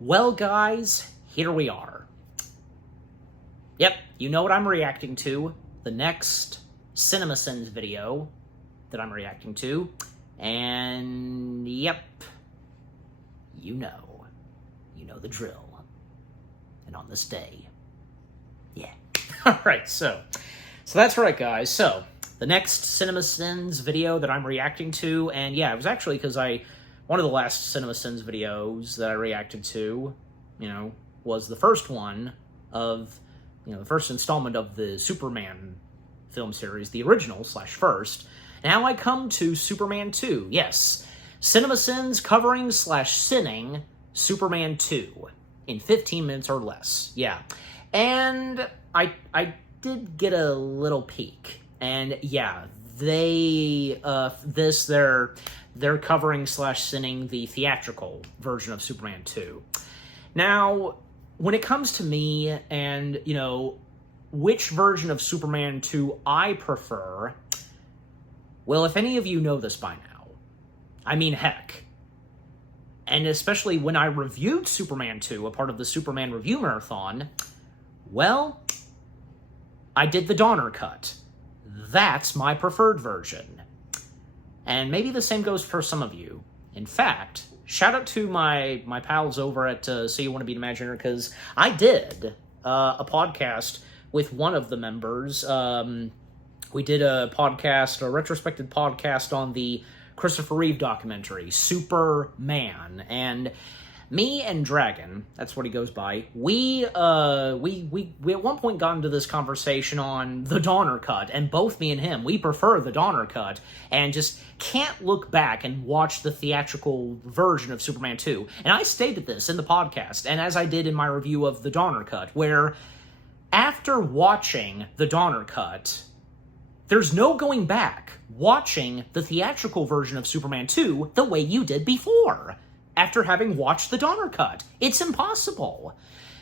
Well, guys, here we are. Yep, you know what I'm reacting to. The next CinemaSins video that I'm reacting to. And, yep, you know the drill. And on this day, yeah. Alright, so that's right, guys. So, the next CinemaSins video that I'm reacting to, and yeah, it was actually because one of the last CinemaSins videos that I reacted to, was the first one of, the first installment of the Superman film series, the original/first. Now I come to Superman 2. Yes, CinemaSins covering / sinning Superman 2 in 15 minutes or less. Yeah, and I did get a little peek, and yeah, they're covering / sinning the theatrical version of Superman 2. Now, when it comes to me and, which version of Superman 2 I prefer, well, if any of you know this by now, I mean, heck, and especially when I reviewed Superman 2, a part of the Superman Review Marathon, well, I did the Donner cut. That's my preferred version. And maybe the same goes for some of you. In fact, shout out to my pals over at So You Want to Be an Imaginer, because I did a podcast with one of the members. We did a retrospective podcast on the Christopher Reeve documentary, Superman, and me and Dragon, that's what he goes by, we at one point got into this conversation on the Donner cut, and both me and him, we prefer the Donner cut, and just can't look back and watch the theatrical version of Superman 2. And I stated this in the podcast, and as I did in my review of the Donner cut, where after watching the Donner cut, there's no going back watching the theatrical version of Superman 2 the way you did before, after having watched the Donner cut. It's impossible.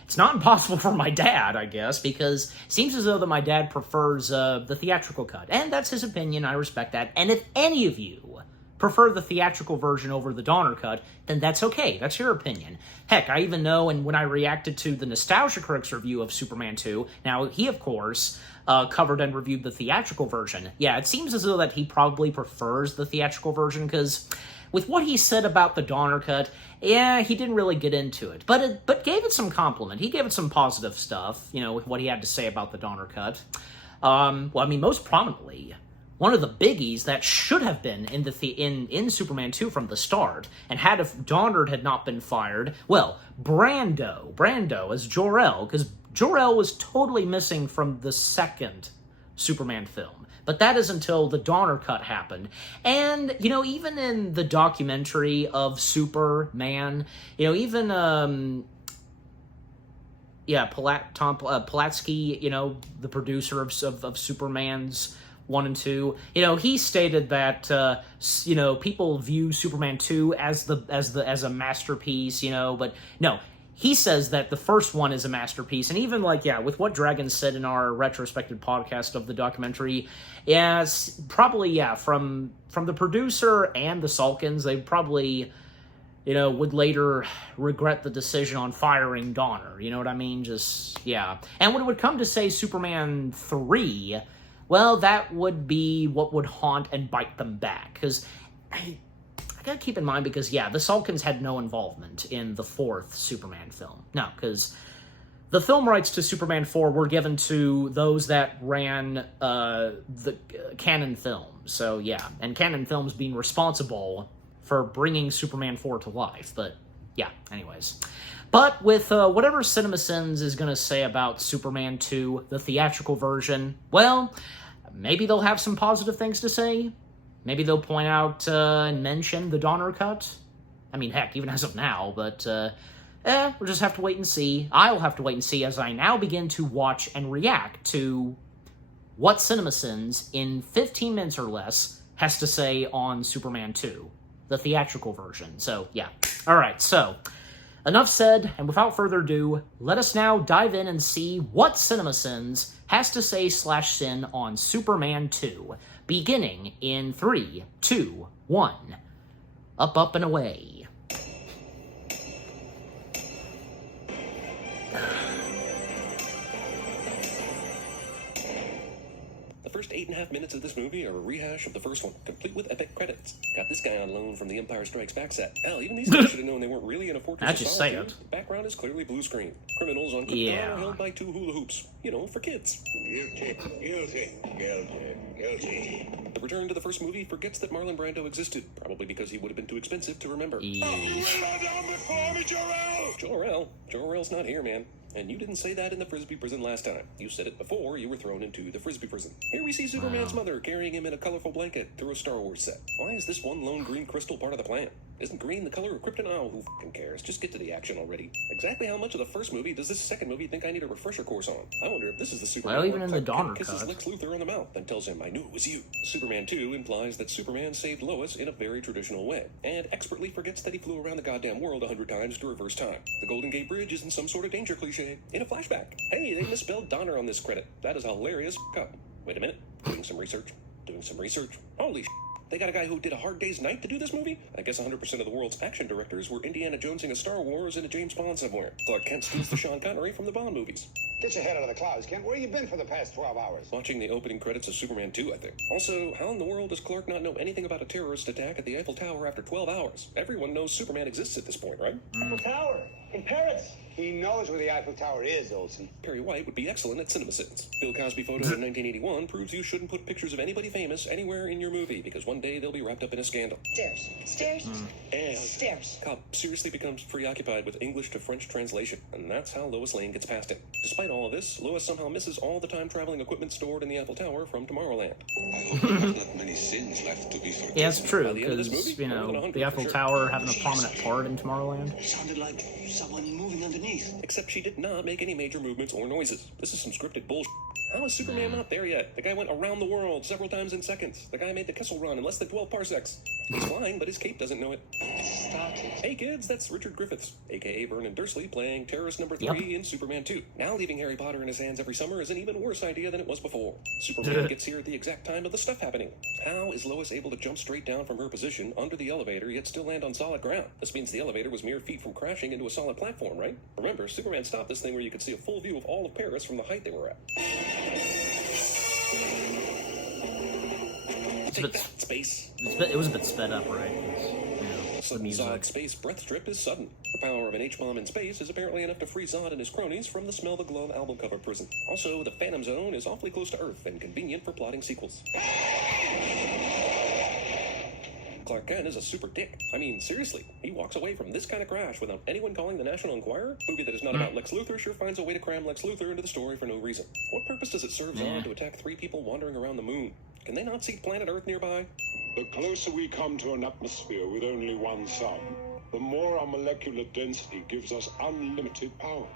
It's not impossible for my dad, I guess, because it seems as though that my dad prefers the theatrical cut, and that's his opinion. I respect that. And if any of you prefer the theatrical version over the Donner cut, then that's okay. That's your opinion. Heck, I even know, and when I reacted to the Nostalgia Critics review of Superman 2, now he, of course, covered and reviewed the theatrical version. Yeah, it seems as though that he probably prefers the theatrical version, because with what he said about the Donner cut, yeah, he didn't really get into it, but gave it some compliment. He gave it some positive stuff, with what he had to say about the Donner cut. Most prominently, one of the biggies that should have been in Superman 2 from the start, and if Donner had not been fired, well, Brando as Jor-El, because Jor-El was totally missing from the second Superman film. But that is until the Donner cut happened. And, even in the documentary of Superman, even, Tom Pulaski, the producer of Superman's 1 and 2, he stated that, people view Superman 2 as a masterpiece, but no. He says that the first one is a masterpiece, and even with what Dragon said in our retrospective podcast of the documentary, probably from the producer and the Salkins, they probably, would later regret the decision on firing Donner, you know what I mean? Just, yeah. And when it would come to, say, Superman 3, well, that would be what would haunt and bite them back, because I gotta keep in mind, because, the Salkins had no involvement in the fourth Superman film. No, because the film rights to Superman 4 were given to those that ran the Canon Films. So, yeah, and Canon Films being responsible for bringing Superman 4 to life. But, yeah, anyways. But with whatever CinemaSins is going to say about Superman 2, the theatrical version, well, maybe they'll have some positive things to say. Maybe they'll point out and mention the Donner cut. I mean, heck, even as of now, but we'll just have to wait and see. I'll have to wait and see as I now begin to watch and react to what CinemaSins in 15 minutes or less has to say on Superman 2, the theatrical version. So, yeah. Alright, so, enough said, and without further ado, let us now dive in and see what CinemaSins has to say / sin on Superman 2. Beginning in 3, 2, 1. Up, up, and away. 8.5 minutes of this movie are a rehash of the first one, complete with epic credits. Got this guy on loan from the Empire Strikes Back set. Hell, even these guys should have known they weren't really in a fortress That's of just solitude. sad. The background is clearly blue screen. Criminals on Krypton are held by 2 hula hoops. You know, for kids. Guilty, guilty, guilty, guilty. The return to the first movie forgets that Marlon Brando existed, probably because he would have been too expensive to remember. You went down before me, Jor-El! Jor-El's not here, man. And you didn't say that in the Frisbee prison last time. You said it before you were thrown into the Frisbee prison. Here we see Superman's mother carrying him in a colorful blanket through a Star Wars set. Why is this one lone green crystal part of the plan? Isn't green the color of Krypton? Oh, who fucking cares? Just get to the action already. Exactly how much of the first movie does this second movie think I need a refresher course on? I wonder if this is the Superman Well, even where in the Clark Kent Donner kisses cut. Lex Luthor on the mouth and tells him, I knew it was you. Superman 2 implies that Superman saved Lois in a very traditional way, and expertly forgets that he flew around the goddamn world 100 times to reverse time. The Golden Gate Bridge isn't some sort of danger cliche. In a flashback. Hey, they misspelled Donner on this credit. That is hilarious. Wait a minute. Doing some research. Holy sh**. They got a guy who did A Hard Day's Night to do this movie? I guess 100% of the world's action directors were Indiana Jonesing a Star Wars and a James Bond somewhere. Clark Kent steals the Sean Connery from the Bond movies. Get your head out of the clouds, Kent. Where you been for the past 12 hours? Watching the opening credits of Superman 2, I think. Also, how in the world does Clark not know anything about a terrorist attack at the Eiffel Tower after 12 hours? Everyone knows Superman exists at this point, right? Eiffel Tower in Paris. He knows where the Eiffel Tower is, Olsen. Perry White would be excellent at CinemaSins. Bill Cosby photo in 1981 proves you shouldn't put pictures of anybody famous anywhere in your movie, because one day they'll be wrapped up in a scandal. Stairs. And Stairs. Cobb seriously becomes preoccupied with English to French translation, and that's how Lois Lane gets past him. Despite all of this, Lois somehow misses all the time-traveling equipment stored in the Eiffel Tower from Tomorrowland. I hope there are not many sins left to be forgiven. Yeah, it's true, By the end of this because, movie, you more than know, 100 the for Eiffel sure. Tower having a prominent part in Tomorrowland. It sounded like someone moving underneath. Except she did not make any major movements or noises. This is some scripted bullshit. How is Superman not there yet? The guy went around the world several times in seconds. The guy made the Kessel Run in less than 12 parsecs. He's flying, but his cape doesn't know it. Hey kids, that's Richard Griffiths, aka Vernon Dursley, playing terrorist number 3 in Superman 2. Now leaving Harry Potter in his hands every summer is an even worse idea than it was before. Superman gets here at the exact time of the stuff happening. How is Lois able to jump straight down from her position under the elevator yet still land on solid ground? This means the elevator was mere feet from crashing into a solid platform, right? Remember, Superman stopped this thing where you could see a full view of all of Paris from the height they were at. Take that, space. It was a bit sped up, right? The Sudden Zod music. space breath strip is sudden. The power of an H-bomb in space is apparently enough to free Zod and his cronies from the Smell the Glove album cover prison. Also, the Phantom Zone is awfully close to Earth and convenient for plotting sequels. Clark Kent is a super dick. I mean, seriously, he walks away from this kind of crash without anyone calling the National Enquirer? Movie that is not about Lex Luthor sure finds a way to cram Lex Luthor into the story for no reason. What purpose does it serve Zod to attack 3 people wandering around the moon? Can they not see planet Earth nearby? The closer we come to an atmosphere with only one sun, the more our molecular density gives us unlimited powers.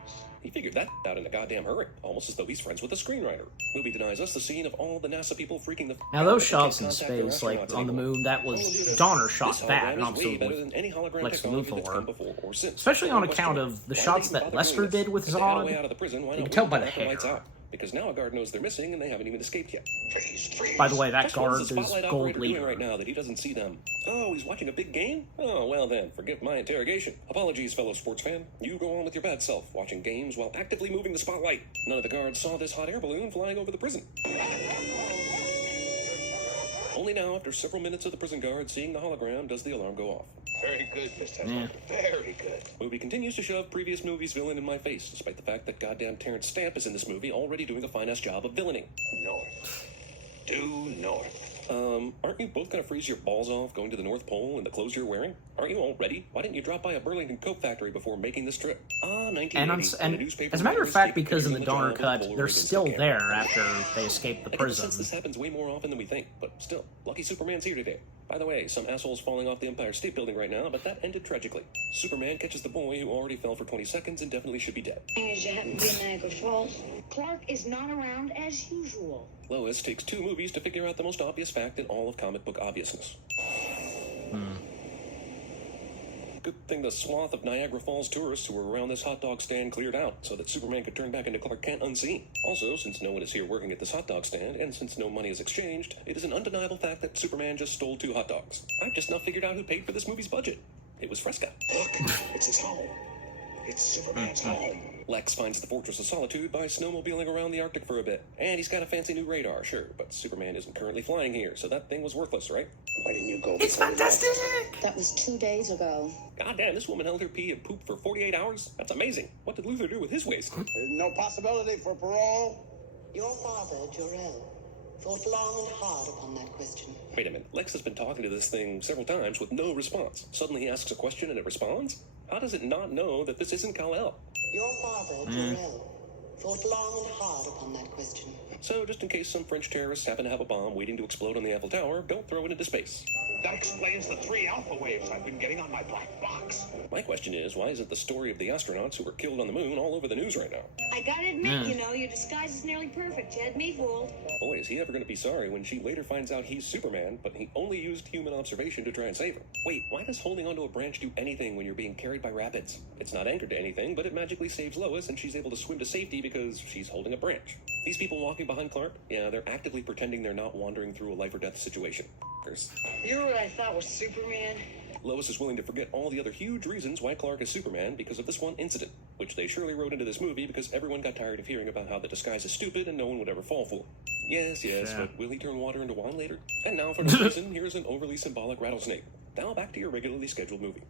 He figured that out in a goddamn hurry, almost as though he's friends with the screenwriter. Movie denies us the scene of all the NASA people freaking the Now those out that shots they in can't contact their space, like astronauts on the anymore. moon, that All of was this Donner shot hologram that, and is obviously way better with than any hologram Lex technology Luthor. that's come before or since. Especially on The account question, of the why shots did they that bother Lester doing this? did with If they had a Zod. way out of the prison, why You not can tell wait by till the after lights hair. out? Because now a guard knows they're missing and they haven't even escaped yet. Freeze. By the way, that Just what guard is the is spotlight Gold operator doing Leader. right now that he doesn't see them? Oh, he's watching a big game? Oh, well then, forgive my interrogation. Apologies, fellow sports fan. You go on with your bad self, watching games while actively moving the spotlight. None of the guards saw this hot air balloon flying over the prison. Only now, after several minutes of the prison guard seeing the hologram, does the alarm go off. Very good, Mr. Yeah. Very good. Movie continues to shove previous movies' villain in my face, despite the fact that goddamn Terrence Stamp is in this movie already doing a fine-ass job of villaining. North. Due north. Aren't you both gonna freeze your balls off going to the North Pole in the clothes you're wearing? Aren't you all ready? Why didn't you drop by a Burlington Coat factory before making this trip? Ah, 1980. And a newspaper as a matter of reporter fact, taking because in the pictures on Donner job cut, with Polaroid they're and still camera. there after they escape the I get the sense prison. this happens way more often than we think, but still, lucky Superman's here today. By the way, some asshole's falling off the Empire State Building right now, but that ended tragically. Superman catches the boy who already fell for 20 seconds and definitely should be dead. As you happen to be in Niagara Falls. Clark is not around as usual. Lois takes 2 movies to figure out the most obvious fact in all of comic book obviousness. Good thing the swath of Niagara Falls tourists who were around this hot dog stand cleared out so that Superman could turn back into Clark Kent unseen. Also, since no one is here working at this hot dog stand, and since no money is exchanged, it is an undeniable fact that Superman just stole 2 hot dogs. I've just now figured out who paid for this movie's budget. It was Fresca. Look, it's his home. It's Superman's home. Lex finds the Fortress of Solitude by snowmobiling around the Arctic for a bit. And he's got a fancy new radar, sure, but Superman isn't currently flying here, so that thing was worthless, right? Why didn't you go It's before we left? fantastic! That was 2 days ago. God damn, this woman held her pee and poop for 48 hours? That's amazing. What did Luthor do with his waste? There's no possibility for parole? Your father, Jor-El, thought long and hard upon that question. Wait a minute, Lex has been talking to this thing several times with no response. Suddenly he asks a question and it responds? How does it not know that this isn't Kal-El? Your father, Jor-El, thought long and hard upon that question. So, just in case some French terrorists happen to have a bomb waiting to explode on the Eiffel Tower, don't throw it into space. That explains the 3 alpha waves I've been getting on my black box. My question is, why isn't the story of the astronauts who were killed on the moon all over the news right now? I gotta admit, your disguise is nearly perfect. You had me fooled. Boy, is he ever going to be sorry when she later finds out he's Superman, but he only used human observation to try and save her. Wait, why does holding onto a branch do anything when you're being carried by rapids? It's not anchored to anything, but it magically saves Lois and she's able to swim to safety because she's holding a branch. These people walking behind Clark, yeah, they're actively pretending they're not wandering through a life or death situation. You know what I thought was Superman? Lois is willing to forget all the other huge reasons why Clark is Superman because of this one incident, which they surely wrote into this movie because everyone got tired of hearing about how the disguise is stupid and no one would ever fall for it. Yes, but will he turn water into wine later? And now, for no reason, here's an overly symbolic rattlesnake. Now back to your regularly scheduled movie.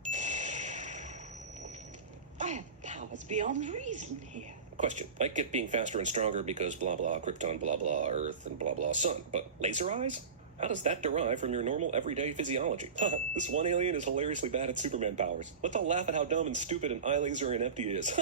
I have powers beyond reason here. Question. I get being faster and stronger because blah blah Krypton, blah blah Earth, and blah blah Sun, but laser eyes? How does that derive from your normal everyday physiology? This one alien is hilariously bad at Superman powers. Let's all laugh at how dumb and stupid an eye laser inept he is.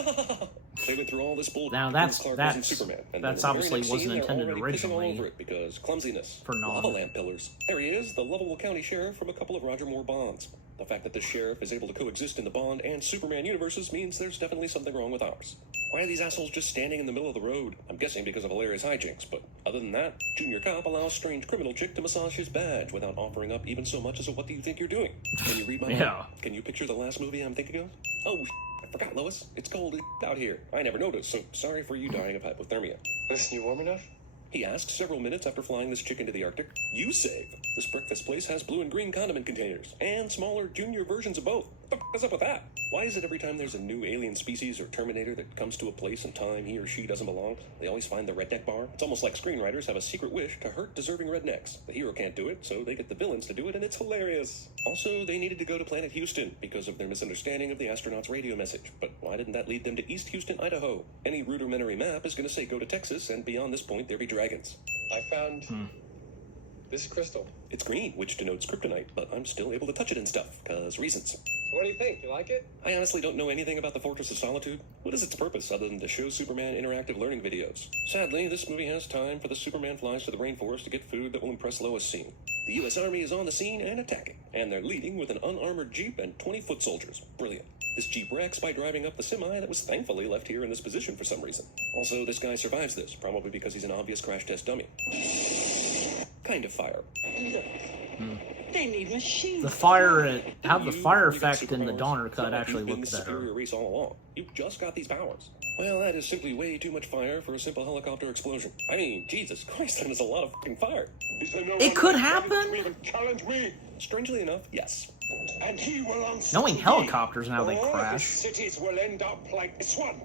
They went through all this bull. Now Clark wasn't Superman, and that's then the very obviously next wasn't scene, they're intended already pissing all originally over it because clumsiness. for non- Lava lamp pillars. There he is, the Lovable County Sheriff from a couple of Roger Moore Bonds. The fact that this sheriff is able to coexist in the Bond and Superman universes means there's definitely something wrong with ours. Why are these assholes just standing in the middle of the road? I'm guessing because of hilarious hijinks, but other than that, Junior Cop allows strange criminal chick to massage his badge without offering up even so much as a what do you think you're doing? Can you read my mind? Can you picture the last movie I'm thinking of? Oh, I forgot, Lois. It's cold out here. I never noticed, so sorry for you dying of hypothermia. Listen, you warm enough? He asks several minutes after flying this chick into the Arctic. You save. This breakfast place has blue and green condiment containers, and smaller junior versions of both. What the f*** is up with that? Why is it every time there's a new alien species or Terminator that comes to a place and time he or she doesn't belong, they always find the redneck bar? It's almost like screenwriters have a secret wish to hurt deserving rednecks. The hero can't do it, so they get the villains to do it, and it's hilarious. Also, they needed to go to Planet Houston because of their misunderstanding of the astronauts' radio message. But why didn't that lead them to East Houston, Idaho? Any rudimentary map is going to say go to Texas, and beyond this point, there be dragons. I found this crystal. It's green, which denotes kryptonite, but I'm still able to touch it and stuff, cause reasons. What do you think? You like it? I honestly don't know anything about the Fortress of Solitude. What is its purpose other than to show Superman interactive learning videos? Sadly, this movie has time for the Superman flies to the rainforest to get food that will impress Lois scene. The U.S. Army is on the scene and attacking, and they're leading with an unarmored Jeep and 20 foot soldiers. Brilliant. This Jeep wrecks by driving up the semi that was thankfully left here in this position for some reason. Also, this guy survives this, probably because he's an obvious crash test dummy. Kind of fire. Look, they need machines. The fire, how the You fire think you got effect in the superpowers? Donner It's cut not like actually you've been looked the better. superior race all along. You've just got these powers. Well, that is simply way too much fire for a simple helicopter explosion. I mean, Jesus Christ, that is a lot of fucking fire. Is there no It one could ready happen. to even challenge me? Strangely enough, yes. And he will answer Knowing to me. helicopters and how they All of the crash. cities will end up like this one.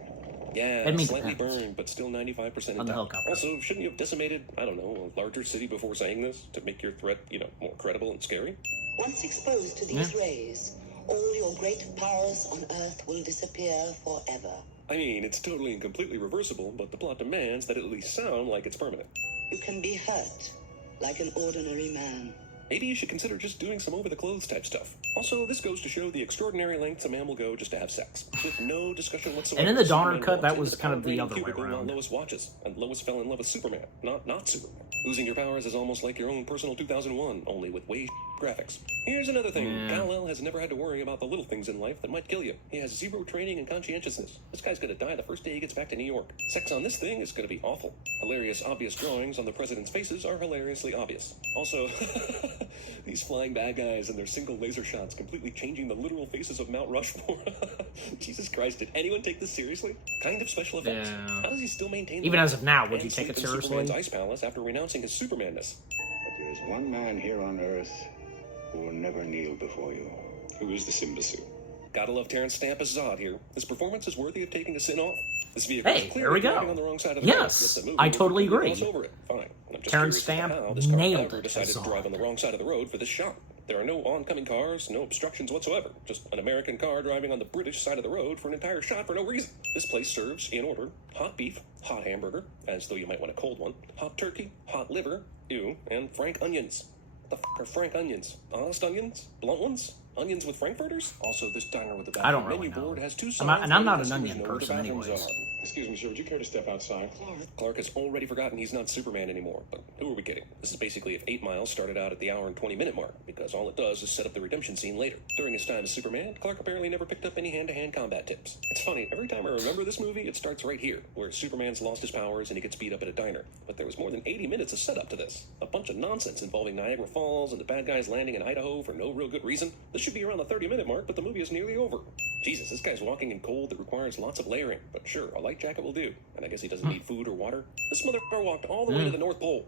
Yeah, I mean, slightly depends. burned, but still 95% intact. On the helicopter. Also, shouldn't you have decimated, I don't know, a larger city before saying this to make your threat, more credible and scary? Once exposed to these rays, all your great powers on Earth will disappear forever. I mean, it's totally and completely reversible, but the plot demands that it at least sound like it's permanent. You can be hurt like an ordinary man. Maybe you should consider just doing some over-the-clothes type stuff. Also, this goes to show the extraordinary lengths a man will go just to have sex, with no discussion whatsoever. And in the Donner Superman cut, that walks was into kind of the power other way cubicle while around. Lois watches, and Lois fell in love with Superman, not Superman. Losing your powers is almost like your own personal 2001, only with way graphics. Here's another thing. Kal-El has never had to worry about the little things in life that might kill you. He has zero training and conscientiousness. This guy's gonna die the first day he gets back to New York. Sex on this thing is gonna be awful. Hilarious, obvious drawings on the president's faces are hilariously obvious. Also, these flying bad guys and their single laser shots completely changing the literal faces of Mount Rushmore. Jesus Christ, did anyone take this seriously? Kind of special effects. Yeah. How does he still maintain Even the as of now, would and you take sleep it in seriously? Superman's ice palace after renouncing his Supermanness? But there is one man here on Earth who will never kneel before you. Who is this imbecile? Gotta love Terrence Stamp as Zod here. His performance is worthy of taking a sin off. This vehicle Hey, is there we clearly go. driving on the wrong side of the Yes, road, yet the movie I will totally completely agree. gloss over it. Fine. I'm just Terrence curious as to Stamp how this car nailed ever it decided as to drive Zod. on the wrong side of the road for this shot. There are no oncoming cars, no obstructions whatsoever. Just an American car driving on the British side of the road for an entire shot for no reason. This place serves, in order, hot beef, hot hamburger, as though you might want a cold one, hot turkey, hot liver, ew, and frank onions. What the f*** are frank onions? Honest onions? Blunt ones? Onions with frankfurters? Also, this diner with the I don't bathroom really menu know. board has two signs. And I'm not letting an customers onion know where the person bathrooms anyways. are. Excuse me, sir, would you care to step outside? Clark has already forgotten he's not Superman anymore, but who are we kidding? This is basically if 8 Mile started out at the hour and 20-minute mark, because all it does is set up the redemption scene later. During his time as Superman, Clark apparently never picked up any hand-to-hand combat tips. It's funny, every time I remember this movie, it starts right here, where Superman's lost his powers and he gets beat up at a diner. But there was more than 80 minutes of setup to this. A bunch of nonsense involving Niagara Falls and the bad guys landing in Idaho for no real good reason. This should be around the 30-minute mark, but the movie is nearly over. Jesus, this guy's walking in cold that requires lots of layering, but sure, a light jacket will do. And I guess he doesn't need food or water. This motherfucker walked all the way to the North Pole.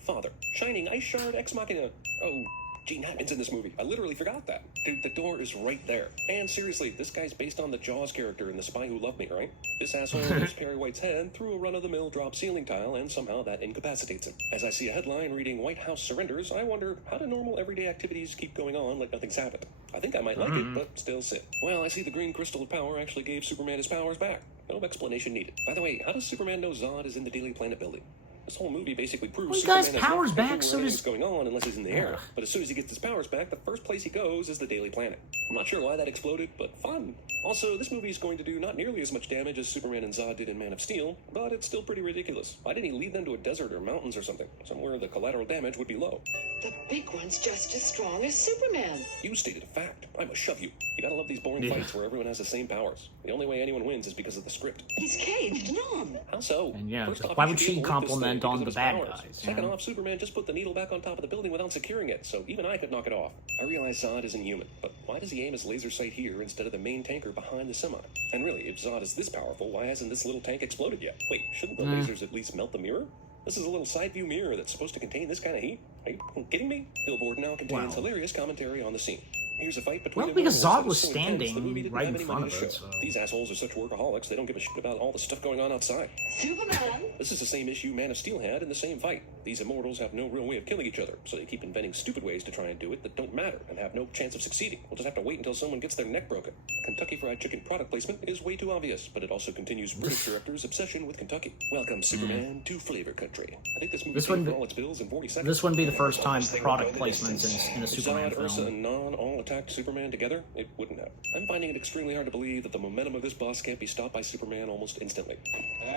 Father. Shining ice shard ex machina. Oh, Gene Hackman's in this movie. I literally forgot that. Dude, the door is right there. And seriously, this guy's based on the Jaws character in The Spy Who Loved Me, right? This asshole moves Perry White's head through a run-of-the-mill drop ceiling tile, and somehow that incapacitates him. As I see a headline reading White House surrenders, I wonder, how do normal everyday activities keep going on like nothing's happened? I think I might like it, but still sit. Well, I see the green crystal of power actually gave Superman his powers back. No explanation needed. By the way, how does Superman know Zod is in the Daily Planet building? This whole movie basically proves Well, he got his Superman has powers no back, clue so where does- anything's going on unless he's in the air. Ugh. But as soon as he gets his powers back, the first place he goes is the Daily Planet. I'm not sure why that exploded, but fun. Also, this movie is going to do not nearly as much damage as Superman and Zod did in Man of Steel, but it's still pretty ridiculous. Why didn't he lead them to a desert or mountains or something? Somewhere the collateral damage would be low. The big one's just as strong as Superman. You stated a fact. I must shove you. You gotta love these boring fights where everyone has the same powers. The only way anyone wins is because of the script. He's caged and on. How so? And yeah, First just off, why he would should be she able to lift this compliment thing on because the of his bad powers. guys, Second yeah? off, Superman just put the needle back on top of the building without securing it, so even I could knock it off. I realize Zod isn't human, but why does he aim his laser sight here instead of the main tanker behind the semi? And really, if Zod is this powerful, why hasn't this little tank exploded yet? Wait, shouldn't the lasers at least melt the mirror? This is a little side view mirror that's supposed to contain this kind of heat? Are you kidding me? Billboard now contains Wow. hilarious commentary on the scene. Here's a fight between Well, the because immortals Zod that was so intense, the standing movie didn't right have in any front money of to it, show. so- These assholes are such workaholics, they don't give a shit about all the stuff going on outside. Superman? This is the same issue Man of Steel had in the same fight. These immortals have no real way of killing each other, so they keep inventing stupid ways to try and do it that don't matter and have no chance of succeeding. We'll just have to wait until someone gets their neck broken. Kentucky Fried Chicken product placement is way too obvious, but it also continues British directors' obsession with Kentucky. Welcome, Superman, to Flavor Country. I think this movie This paid wouldn't for be- all its bills in 40 seconds. This wouldn't be the first time product placements in a If Superman Zod, Ursa, film. and Non all attacked Superman together, it wouldn't have. I'm finding it extremely hard to believe that the momentum of this boss can't be stopped by Superman almost instantly.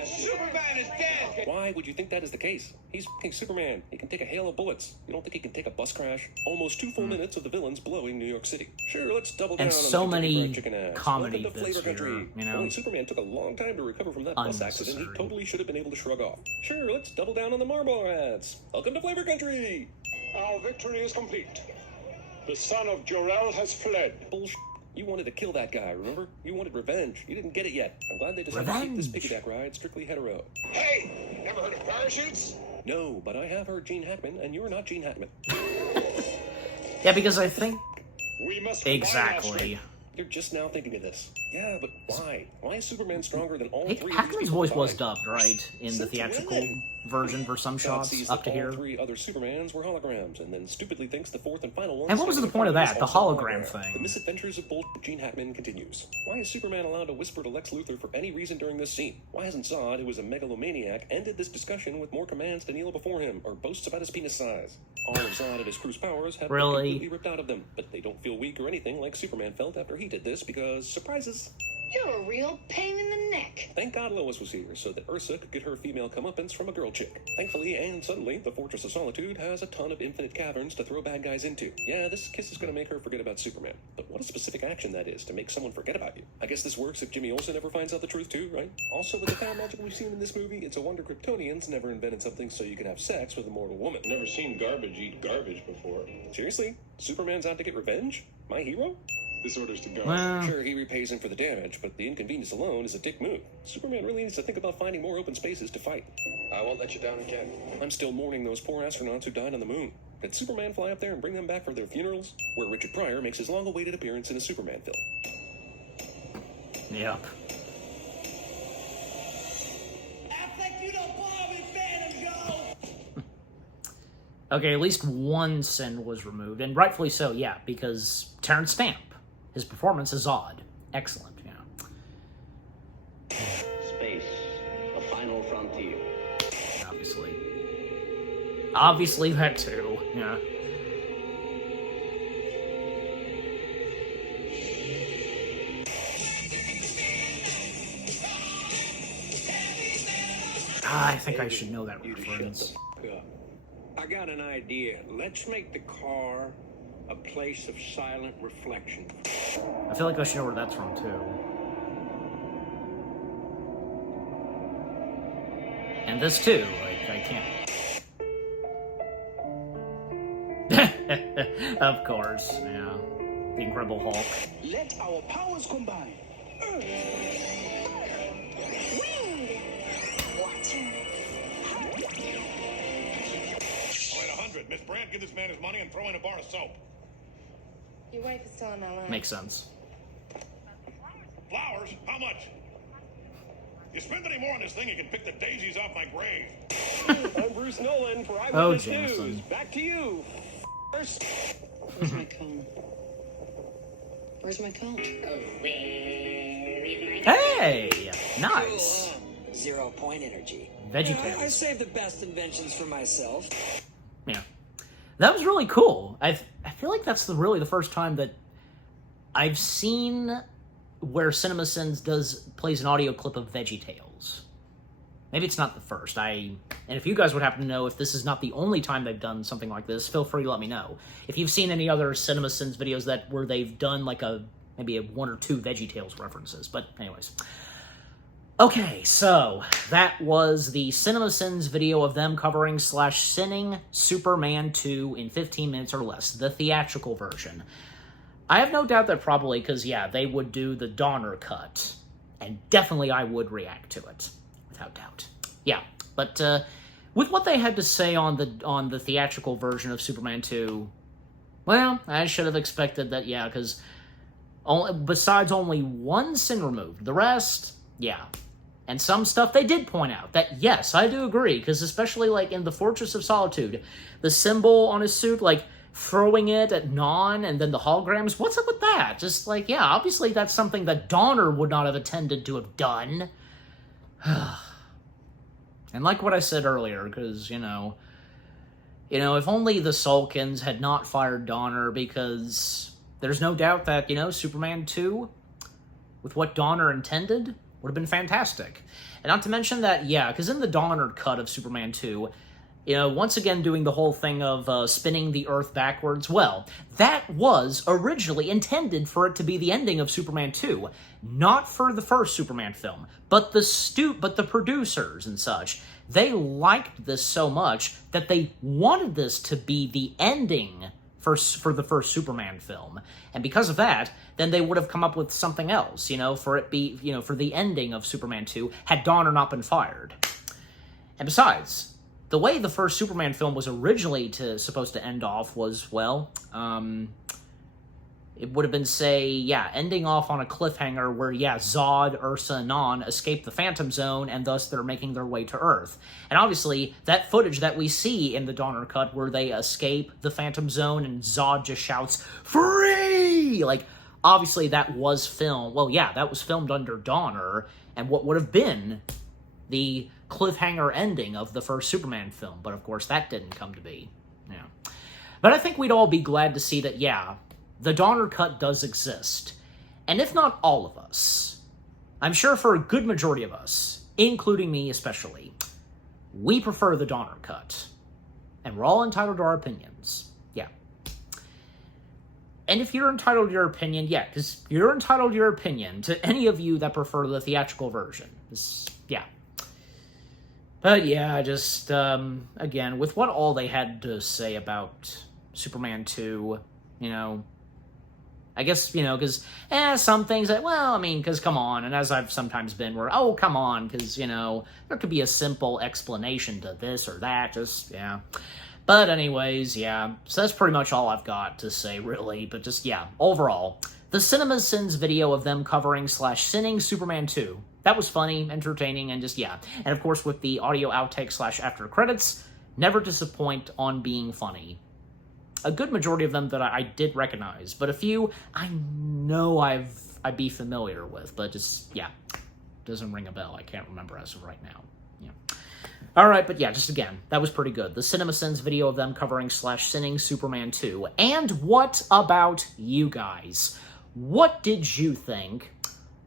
Superman is dead! Why would you think that is the case? He's fucking Superman. He can take a hail of bullets. You don't think he can take a bus crash? Almost 2 full minutes of the villains blowing New York City. Sure, let's double down And on so the Kentucky many Fried Chicken ads. comedy Welcome to bits Flavor Country. here, you know? Only Superman took a long time to recover from that bus accident. He Unnecessary. totally should have been able to shrug off. Sure, let's double down on the Marlboro ads. Welcome to Flavor Country. Our victory is complete. The son of Jor-El has fled. Bullshit. You wanted to kill that guy, remember? You wanted revenge. You didn't get it yet. I'm glad they decided to keep this Revenge. piggyback ride strictly hetero. Hey! Never heard of parachutes? No, but I have heard Gene Hackman, and you're not Gene Hackman. Yeah, because I think We must combine our strength. exactly. You're just now thinking of this. Yeah, but why? Why is Superman stronger than all Hey, three of these Hackman's people voice was combined? dubbed, right, in the Since theatrical when? version for some Zod shots sees up that to all here. 3 other Supermans were holograms, and then stupidly thinks the 4th and final one. And what was the point of that, the hologram thing? The misadventures of bullshit Gene Hackman continues. Why is Superman allowed to whisper to Lex Luthor for any reason during this scene? Why hasn't Zod, who is a megalomaniac, ended this discussion with more commands to kneel before him, or boasts about his penis size? All of Zod and his crew's powers have been Really? completely ripped out of them, but they don't feel weak or anything like Superman felt after he did this because, surprises. You're a real pain in the neck. Thank God Lois was here so that Ursa could get her female comeuppance from a girl chick. Thankfully and suddenly, the Fortress of Solitude has a ton of infinite caverns to throw bad guys into. Yeah, this kiss is going to make her forget about Superman. But what a specific action that is to make someone forget about you. I guess this works if Jimmy Olsen ever finds out the truth too, right? Also, with the power magic we've seen in this movie, it's a wonder Kryptonians never invented something so you could have sex with a mortal woman. Never seen garbage eat garbage before. Seriously? Superman's out to get revenge? My hero? This order's to go. Well, Sure, he repays him for the damage, but the inconvenience alone is a dick move. Superman really needs to think about finding more open spaces to fight. I won't let you down again. I'm still mourning those poor astronauts who died on the moon. Did Superman fly up there and bring them back for their funerals? Where Richard Pryor makes his long-awaited appearance in a Superman film. Yep. Okay, at least one sin was removed, and rightfully so, yeah, because Terrence Stamp, his performance is odd. Excellent, yeah. Space, a final frontier. Obviously. Obviously that too, yeah. I think I should know that reference. I got an idea. Let's make the car a place of silent reflection. I feel like I should know where that's from, too. And this, too. Like, I can't... Of course, yeah. The Incredible Hulk. Let our powers combine. Wind. Water. All right, 100. Miss Brandt, give this man his money and throw in a bar of soap. Your wife is still on that line. Makes sense. Flowers? How much? You spend any more on this thing, you can pick the daisies off my grave. I'm Bruce Nolan for Oh, Eyewitness Jameson. News. Back to you. First. Where's my comb? Where's my comb? Hey! Nice! 0 point energy. VeggieTales. I save the best inventions for myself. Yeah. That was really cool. I feel like that's really the first time that I've seen where CinemaSins plays an audio clip of VeggieTales. Maybe it's not the first. And if you guys would happen to know if this is not the only time they've done something like this, feel free to let me know. If you've seen any other CinemaSins videos where they've done like maybe one or two VeggieTales references. But anyways. Okay, so that was the CinemaSins video of them covering / sinning Superman 2 in 15 minutes or less, the theatrical version. I have no doubt that probably, because, yeah, they would do the Donner cut, and definitely I would react to it, without doubt. Yeah, but with what they had to say on the theatrical version of Superman 2, well, I should have expected that, yeah, because besides only one sin removed, the rest, yeah. And some stuff they did point out that, yes, I do agree, because especially, like, in the Fortress of Solitude, the symbol on his suit, like, throwing it at Non and then the holograms, what's up with that? Just, like, yeah, obviously that's something that Donner would not have intended to have done. And like what I said earlier, because, you know, if only the Salkins had not fired Donner, because there's no doubt that, Superman 2, with what Donner intended, would have been fantastic. And not to mention that, yeah, because in the Donner cut of Superman 2, once again doing the whole thing of spinning the Earth backwards, well, that was originally intended for it to be the ending of Superman 2, not for the first Superman film, but the producers and such, they liked this so much that they wanted this to be the ending for the first Superman film. And because of that, then they would have come up with something else, for it be, for the ending of Superman 2, had Donner not been fired. And besides, the way the first Superman film was originally supposed to end off was, well, it would have been, ending off on a cliffhanger where, Zod, Ursa, and Non escape the Phantom Zone, and thus they're making their way to Earth. And obviously, that footage that we see in the Donner cut where they escape the Phantom Zone and Zod just shouts, "Free!" Like, obviously that was filmed, that was filmed under Donner, and what would have been the cliffhanger ending of the first Superman film, but of course that didn't come to be. Yeah. But I think we'd all be glad to see that, the Donner cut does exist. And if not all of us, I'm sure for a good majority of us, including me especially, we prefer the Donner cut. And we're all entitled to our opinions. Yeah. And if you're entitled to your opinion, because you're entitled to your opinion to any of you that prefer the theatrical version. Yeah. But yeah, just, again, with what all they had to say about Superman 2, I guess, because, some things that, because come on, and as I've sometimes been where, oh, come on, because, there could be a simple explanation to this or that, just, yeah. But anyways, yeah, so that's pretty much all I've got to say, really. But just, yeah, overall, the CinemaSins video of them covering / sinning Superman 2, that was funny, entertaining, and just, yeah. And of course, with the audio outtake / after credits, never disappoint on being funny. A good majority of them that I did recognize, but a few I know I'd be familiar with, but just, yeah, doesn't ring a bell. I can't remember as of right now. Yeah. Alright, but yeah, just again, that was pretty good. The CinemaSins video of them covering / sinning Superman 2. And what about you guys? What did you think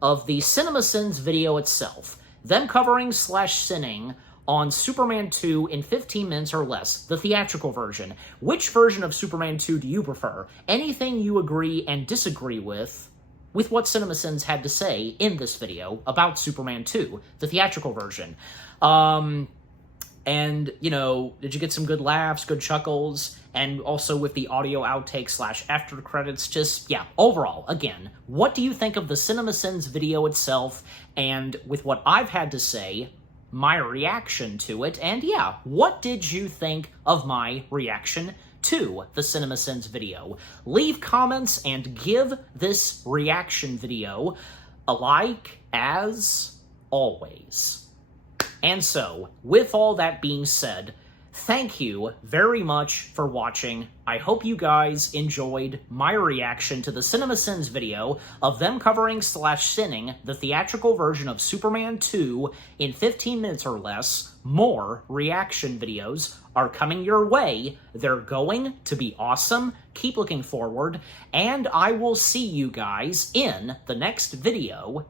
of the CinemaSins video itself? Them covering / sinning on Superman 2 in 15 minutes or less, the theatrical version. Which version of Superman 2 do you prefer? Anything you agree and disagree with what CinemaSins had to say in this video about Superman 2, the theatrical version. And, you know, did you get some good laughs, good chuckles, and also with the audio outtake / after credits? Just, yeah, overall, again, what do you think of the CinemaSins video itself, and with what I've had to say, my reaction to it, and yeah, what did you think of my reaction to the CinemaSins video? Leave comments and give this reaction video a like, as always. And so, with all that being said, thank you very much for watching. I hope you guys enjoyed my reaction to the CinemaSins video of them covering / sinning the theatrical version of Superman 2 in 15 minutes or less. More reaction videos are coming your way. They're going to be awesome. Keep looking forward, and I will see you guys in the next video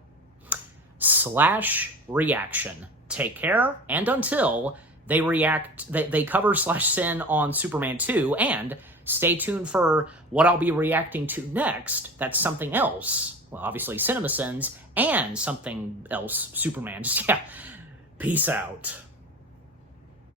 / reaction. Take care, and until they cover / sin on Superman 2, and stay tuned for what I'll be reacting to next. That's something else. Well, obviously CinemaSins, and something else Superman. Just, yeah, peace out.